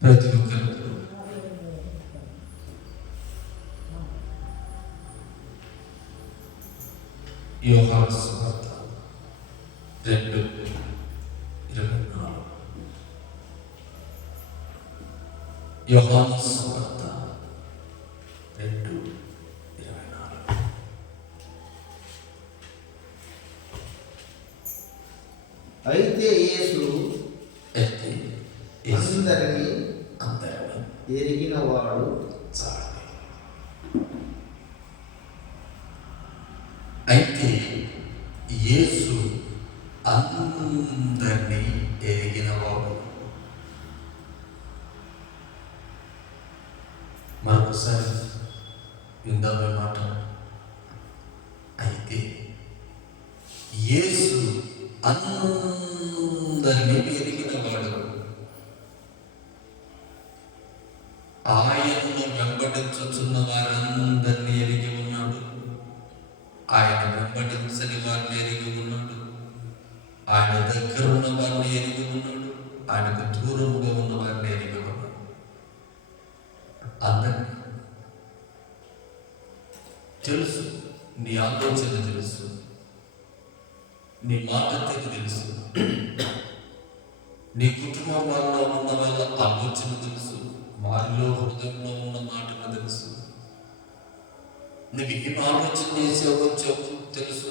ప్రతి ఒక్కరు యోహాను సువార్త 2:24. యోహాను సువార్త 2:24. అయితే యేసు అందరినీ ఎరిగిన వాడు చాలు. అయితే యేసు అందరినీ ఎరిగినవాడు. మరొకసారి విందామే మాట. అయితే యేసు అందరినీ ఎరిగినవాడు. ఆయనను వెంబడించుచున్న వారందరినీ ఎరిగి ఉన్నాడు. ఆయన వెంబడించని వారిని ఎరిగి ఉన్నాడు. ఆయన దగ్గర ఉన్న వారిని ఎరిగి ఉన్నాడు. ఆయనకు దూరంగా ఉన్న వారిని ఎరిగి ఉన్నాడు. అందరినీ తెలుసు. నీ ఆలోచన తెలుసు, నీ మాట తెలుసు, నీ కుటుంబంలో ఉన్న వాళ్ళ ఆలోచన తెలుసు, వారిలో హృదయంలో ఉన్న మాటలు తెలుసు. నువ్వు ఏం ఆలోచన చేసావో తెలుసు,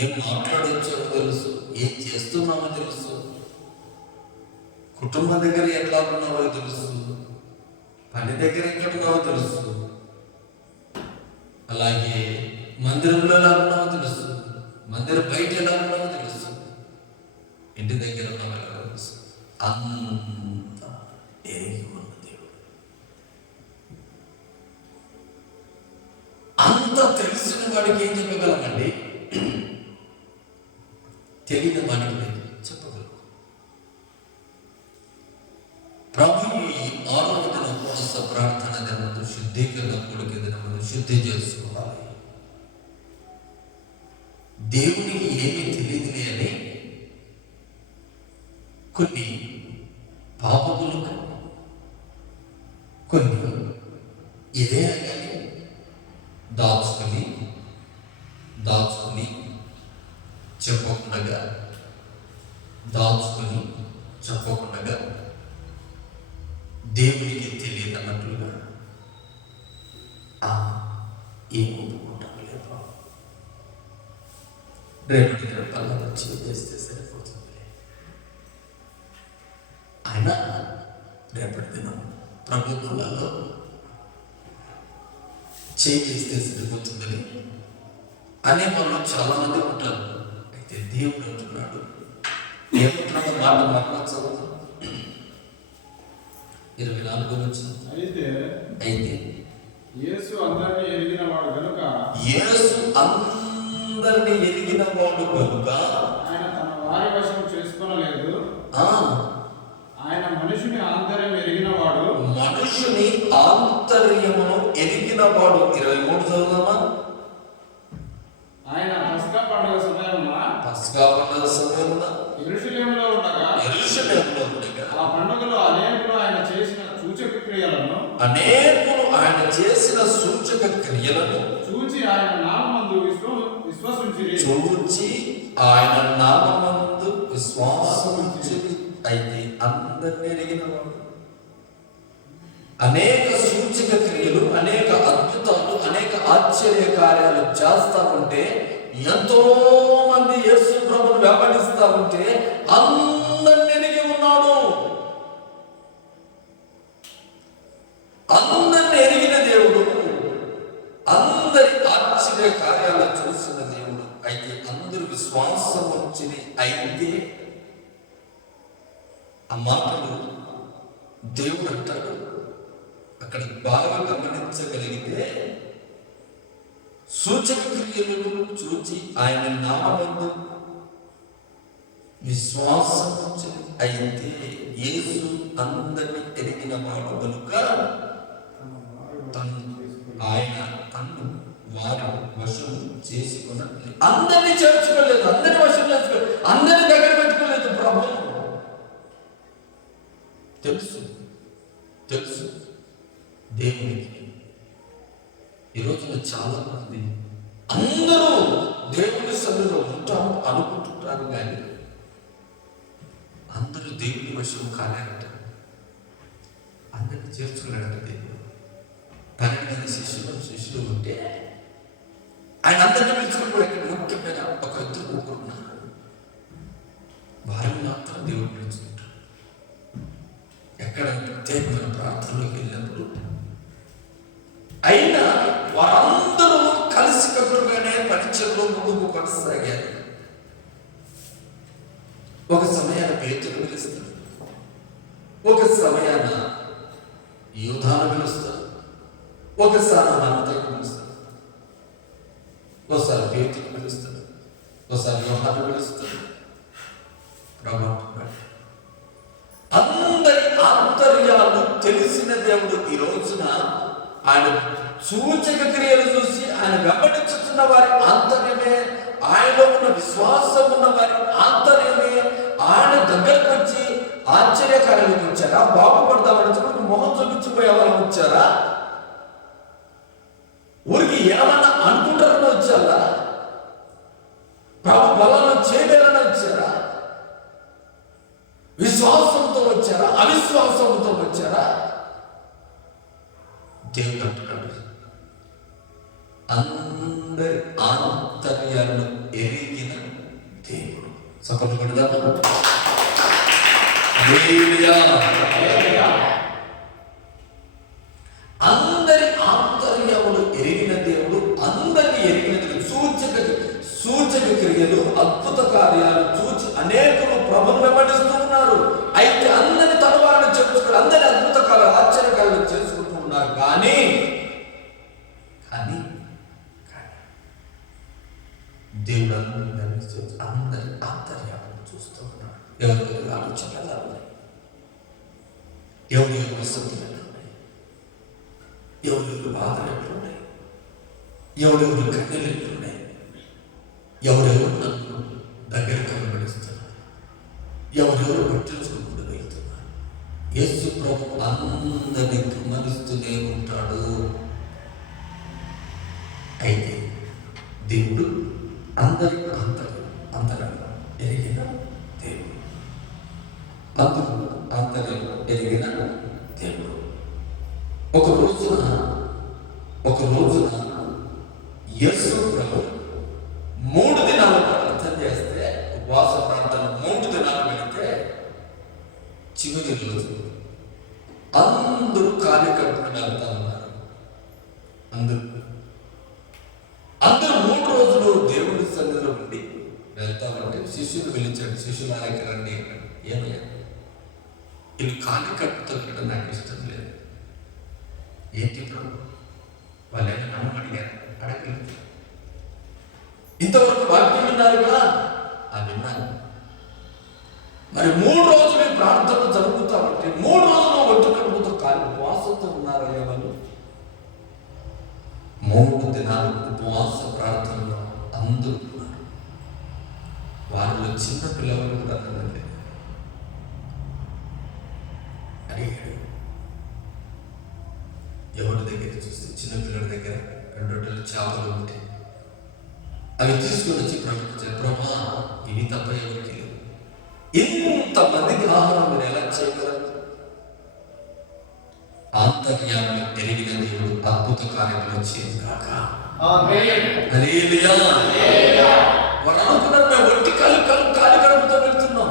ఏం మాట్లాడొచ్చో తెలుసు, ఏం చేస్తున్నావో తెలుసు, కుటుంబం దగ్గర ఎట్లా ఉన్నావో తెలుసు, పని దగ్గర ఎక్కడున్నావో తెలుసు, అలాగే మందిరంలో ఎలా ఉన్నావో తెలుసు, మందిరం బయట ఎలా ఉన్నావో తెలుసు, ఇంటి దగ్గర ఉన్నావో ఎలా తెలుసు. అంత ఎరిగి ఉన్న దేవుడు. అంత తెలిసిన వాడికి ఏం చెప్పగలమండి? తెలియని వాడికి లేదు చెప్పగలం. ప్రభు ఈ 6వ దిన ఉపవాస ప్రార్థన దినములు శుద్ధీకరణ కూడిక దినములు శుద్ధి చేసుకోవాలి. దేవునికి ఏమీ తెలియదులే అని కొన్ని పాపములు, కొన్ని ఇదే కానీ దాచుకుని చెప్పకుండా దేవునికి తెలియదు అన్నట్లుగా ఏం ఒప్పుకుంటాం లేదు. రేపటి పనులు వచ్చి చేస్తే సరిపోతుంది. ఆయన రేపటి దినం ప్రభుత్వాలలో చేస్తే సరిపోతుందని అనే పనులు చాలా మంది ఉంటారు. అయితే దేవుడు అంటున్నాడు, ఏమంటున్నాడు మాట మాట్లాడచ్చు. 24 వచ్చింది. అయితే యేసు అందరినీ ఎరిగిన వాడు కనుక ఆయన తన వారి వశం చేసుకొనలేదు. ఆయన మనుషుని ఆంతర్యం ఎరిగిన వాడు. మనుషుని ఆంతర్యమును ఎరిగిన వాడు. 23 చదువుదామా. ఆయన పస్కా పండుగ సమయమున యెరూషలేములో ఉండగా ఆ పండుగలో అనేకులు ఆయన చేసిన సూచక క్రియలను చూచి ఆయన నామమందు విశ్వాసముంచిరి. అయితే అందరినీ ఎరిగిన వాడు. అనేక సూచక క్రియలు, అనేక అద్భుతాలు, అనేక ఆశ్చర్య కార్యాలు చేస్తా ఉంటే, ఎంతో మంది యేసు ప్రభువును వెంబడిస్తా ఉంటే అందరినీ ఎరిగి ఉన్నాడు. అందరిని ఎరిగిన దేవుడు, అందరి ఆశ్చర్య కార్యాలు చూసిన దేవుడు. అయితే అందరూ విశ్వాసం వచ్చింది. అయితే ఆ మాటలు దేవుడు అంటాడు. అక్కడ బాగా గమనించగలిగితే, సూచక క్రియలను చూచి ఆయన నామమందు విశ్వాసం వచ్చింది. అయితే యేసు అందరినీ ఎరిగిన వాడు కనుక ఆయన తను వారి వశం చేసుకున్నట్టు అందరినీ చేర్చుకోలేదు, అందరి వశం చేసుకోలేదు, అందరి దగ్గర పెట్టుకోలేదు. ప్రభు తెలుసు తెలుసు దేవునికి. ఈ రోజున చాలా మంది అందరూ దేవుని సన్నిధిలో ఉంటాం అనుకుంటుంటారు, కానీ అందరూ దేవుని వశం కాలేరట. అందరినీ చేర్చుకున్నాడట దేవుడు. 12 మంది శిష్యులు ఉంటే ఆయన అందరినీ పిలుచుకుని ఇక్కడ ముఖ్యమైన ఒక ఇద్దరు ముగ్గురు ఉన్నారు. వారిని మాత్రం దేవుడు పిలుచుకుంటాడు. ఎక్కడ ప్రత్యేకమైన ప్రార్థనలోకి వెళ్ళినప్పుడు అయినా వారందరూ కలిసికట్టుగానే పరిచయంలో ముందుకు కొనసాగారు. ఒక సమయాన పేతురు పిలుస్తారు, ఒక సమయాన యూదాను పిలుస్తారు, ఒకసారి అనంతరం పిలుస్తారు, ఒకసారి పేతురు పిలుస్తారు, ఒకసారి యోహాను పిలుస్తారు. అందరి ఆంతర్యాలు తెలిసిన దేవుడు ఈ రోజున ఆయన సూచక క్రియలు చూసి ఆయన వెంబడించుతున్న వారి ఆంతర్యమే, ఆయనలో ఉన్న విశ్వాసం ఉన్న వారి ఆంతర్యమే ఆయన దగ్గరకు వచ్చి ఆశ్చర్యకార్యాలకు వచ్చారా, బాగుపడదామని చెప్పి మొహం చూపించిపోయే వాళ్ళని వచ్చారా, ఊరికి ఏమన్నా అనుకుంటారని వచ్చారా, ప్రభు బలంలో చేయలేరని వచ్చారా, విశ్వాసంతో వచ్చారా, అవిశ్వాసంతో వచ్చారా? దేవుడు అంటున్నాడు, అందరి ఆంతర్యాలను ఎరిగిన దేవుడు. సకలు పడదామా? అందరి ఆంతర్యములు ఎరిగిన దేవుడు, అందరినీ ఎరిగిన దేవుడు. సూచక క్రియలు, అద్భుత కార్యాలు చూచి అనేకులు ప్రభును వెంబడిస్తూ ఉన్నారు. అయితే అందరి తన వారిని చెప్పుకుని అందరి అద్భుత కార్యాలు, ఆశ్చర్యకార్యాలు చేసుకుంటూ ఉన్నారు. కానీ దేవుడు అందరి ఆంతర్యాలను చూస్తూ ఉన్నాడు. ఎవరి ఆలోచనలు ఎలా ఉన్నాయి, ఎవరి వసతులు ఎలా ఉన్నాయి, ఎవరెవరు బాధలు ఎట్లున్నాయి, ఎవరెవరు కన్నెలు ఎట్లున్నాయి, ఎవరెవరు నన్ను దగ్గర కనబడిస్తున్నారు, ఎవరెవరు పట్టించుకుంటూ వెళ్తున్నారు. యేసు ప్రభు అందరినీ గమనిస్తూనే ఉంటాడు. అయితే దేవుడు అందరి అంతరంగా ఎరిగిన దేవుడు, అంతరంగా ఎరిగిన దేవుడు. ఒక రోజున యేసు ప్రభు 3 దినాలు ప్రార్థన చేస్తే, ఉపవాస ప్రార్థన 3 దినాలు పెడితే, చివరి రోజు అందరూ కార్యకర్తలు వెళ్తా ఉన్నారు. అందరూ 3 రోజులు దేవుడి సన్నిధిలో ఉండి వెళ్తా ఉంటే శిష్యులు పిలిచాడు, శిష్యులు ఆయనకి రండి. ఏమయ్యా, ఇది కార్యకర్తతో వెళ్ళడం నాకు ఇష్టం లేదు. ఏంటి ప్రభు? వాళ్ళని నన్ను అడిగారు, అడగలేదు. ఇంతవరకు వాక్యం విన్నారుగా, అది విన్నాను. మరి 3 రోజులు ప్రార్థన జరుగుతా ఉంటే 3 రోజులు ఒట్టు కడుపుతో కాలి ఉపవాసంతో ఉన్నారయ్యా వాళ్ళు. 3 దినాలు ఉపవాస ప్రార్థనలో అందరూ ఉన్నారు. వారిలో చిన్న పిల్లలు కూడా అడిగాడు. ఎవరి దగ్గర చూస్తే చిన్నపిల్లల దగ్గర 2 రొట్టెలు చేపలు ఉంటే అవి తీసుకుని వచ్చి ప్రభుత్వం, ప్రభా ఇవి తప్ప ఎవరికి లేవు, ఇంతమందికి ఆహారం మీరు ఎలా చేయగలరు? ఆంతర్యాన్ని ఎరిగిన దేవుడు అద్భుత కార్యక్రమం చేయగాక. వారు అనుకున్నారు, మేము ఒట్టి ఖాళీ కడుపుతో వెళ్తున్నాం,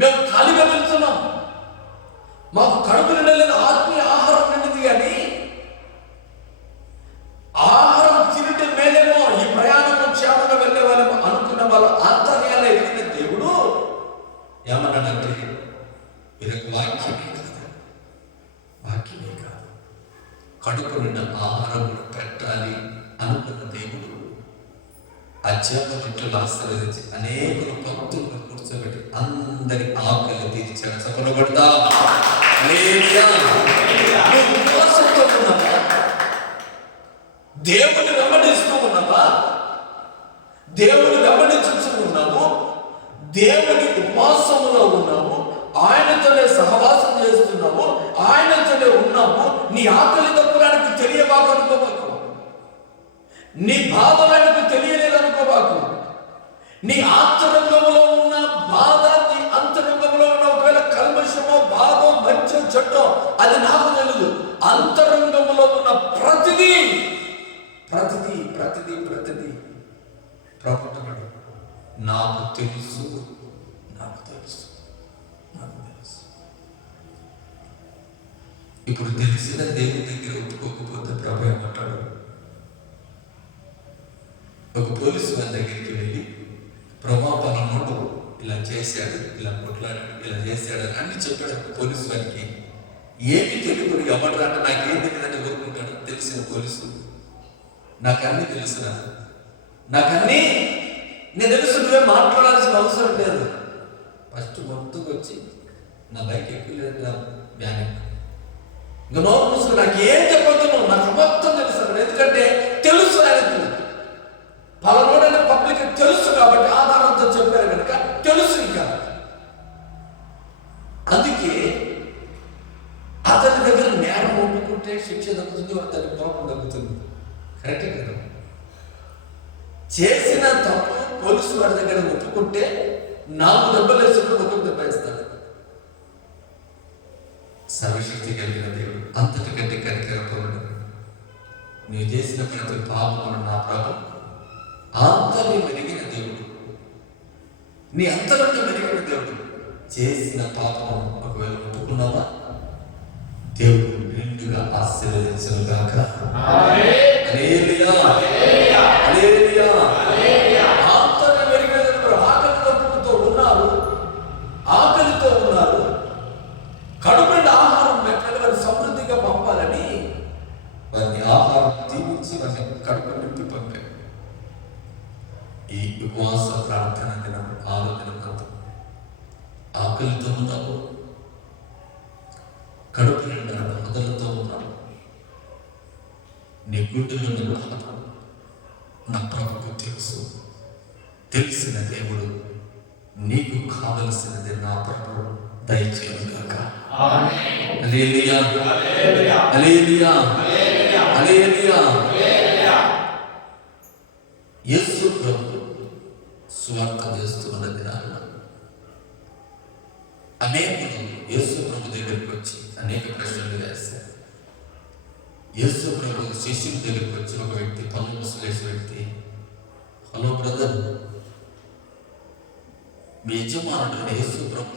మేము ఖాళీగా వెళ్తున్నాం, మాకు కడుపు నిండలేదు, ఆత్మీయ ఆహారం నిండింది, కానీ ఆహారం తింటే మేలేమో, ఈ ప్రయాణంలో క్షేమంగా వెళ్ళే వాళ్ళేమో అనుకున్న వాళ్ళ ఆంతర్యాలు ఎరిగిన దేవుడు ఏమన్నాడంటే, వీరికి వాక్యమే కాదు, కడుపు నిండా ఆహారం పెట్టాలి అనుకున్న దేవుడు ఆ చేపలు ఆశీర్వదించి అనేకులు భక్తులను కూర్చోబెట్టి అందరి ఆకలి తీర్చాడు. సఫలపడతా ఉపవాసంతో ఉన్నావా? దేవుని వెంబడిస్తూ ఉన్నావా? దేవుని వెంబడించు ఉన్నాము, దేవుని ఉపవాసంలో ఉన్నాము, ఆయనతోనే సహవాసం చేస్తున్నావు, ఆయనతోనే ఉన్నావు. నీ ఆకలి తప్పులానికి తెలియబాకు అనుకోబాకు, నీ బాధలకు తెలియలేదనుకోబాకు. నీ అంతరంగంలో ఉన్న బాధ, నీ అంతరంగంలో ఉన్న ఒకవేళ కల్మషమో, బాధో, మంచో, చెడ్డో అది నాకు తెలియదు. అంతరంగంలో ఉన్న ప్రతిదీ ప్రతిదీ ప్రతిదీ ప్రతిదీ ప్రభుత్వం నాకు తెలుసు, నాకు తెలుసు, నాకు తెలుసు. ఇప్పుడు తెలిసిన దేవుని దగ్గర ఒప్పుకోకపోతే ప్రభు ఏమంటాడు? ఒక పోలీసు వారి దగ్గరికి వెళ్ళి, ప్రభా పలానోడు ఇలా చేశాడు, ఇలా కొట్లాడాడు, ఇలా చేశాడు అని అన్ని చెప్పాడు. పోలీసు వారికి ఏమి తెలియదు, ఎవరు అంటే నాకేం తెలియదని కోరుకుంటాడు. తెలిసిన పోలీసు, నాకన్నీ తెలుసురా, నాకన్నీ నేను తెలుసు, నువ్వే మాట్లాడాల్సిన అవసరం లేదు. ఫస్ట్ మొత్తం వచ్చి నా బైక్ ఎక్కువ బ్యాన్ ఇంకా నోరు మూసుకు నాకు ఏం చెప్పొద్దు, నువ్వు నాకు మొత్తం తెలుసు. ఎందుకంటే తెలుసు, ఆయనకు పలనోడని పబ్లిక్ తెలుసు కాబట్టి ఆధారంతో చెప్పారు కనుక తెలుసు. ఇంకా అందుకే అతని దగ్గర నేరం ఒప్పుకుంటే శిక్ష తగ్గుతుంది, అతని కోపం తగ్గుతుంది. కరెక్టే కదా? చేసిన తప్పు పోలీసు వాడి దగ్గర ఒప్పుకుంటే 4 దెబ్బలు వేసుకుంటే 1 దెబ్బ వేస్తాడు. సర్వశక్తి కలిగిన దేవుడు, అంతటికంటే కనికరపరుడు. నీవు చేసిన ప్రతి పాపమును నా ప్రభు అంతని మెరిగిన దేవుడు, నీ అంతరంలో మెరిగిన దేవుడు. చేసిన పాపం ఒకవేళ ఒప్పుకున్నావా, దేవుడు నిండుగా ఆశీర్వదించును గాక. హల్లెలూయా, హల్లెలూయా. అంతని మెరిగిన దేవుడు. ఆకలితో ఉన్నారు, ఆకలితో ఉన్నారు. కడుపు నిండా ఆహారం పెట్టాలి, వారిని సమృద్ధిగా పంపాలని వారిని ఆహారం దీవించి వారిని కడుపు నింపి పంపారు. ఈ ఉపవాస ప్రార్థన దినం, ఆలోచన ప్రాంతం, ఆకలితో ఉన్నావు, కడుపు నిండా బాధలతో ఉన్నావు, నీ గుడ్డులో బాధ నా ప్రభుకు తెలుసు. తెలిసిన దేవుడు నీకు కావలసినది నా ప్రభు దయచేయను గాక. హల్లెలూయా, హల్లెలూయా, హల్లెలూయా. యేసు ప్రభు సువార్త చేస్తున్న దినాల్లో అనేకులు యేసు ప్రభు దగ్గరికి వచ్చి అనేక ప్రశ్నలు వేస్తారు. యేసు ప్రభు శిష్యుల దగ్గరికి వచ్చి ఒక వ్యక్తి, పన్ను ముసలేసే వ్యక్తి, హలో బ్రదర్, మీ యజమానుడు యేసు ప్రభు